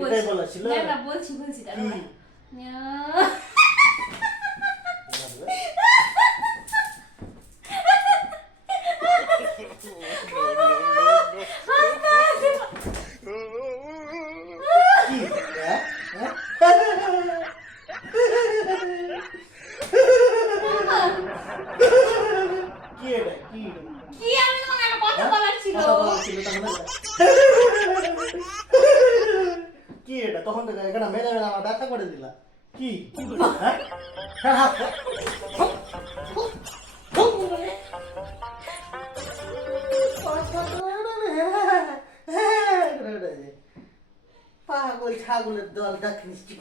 এটাই বলা ছিল না না বলছি দাঁড়াও কি হ্যাঁ? হ্যাঁ? কি এটা কি কি আমি তোমাকে একটা কথা বলার ছিল কথা বলা ছিল তাহলে কি এটা তখন থেকে এখানে মেরে মেরে আমার ব্যথা করে দিলা কি হ্যাঁ হ্যাঁ হাত পাগল ছাগলের দল দেখ নিশ্চিত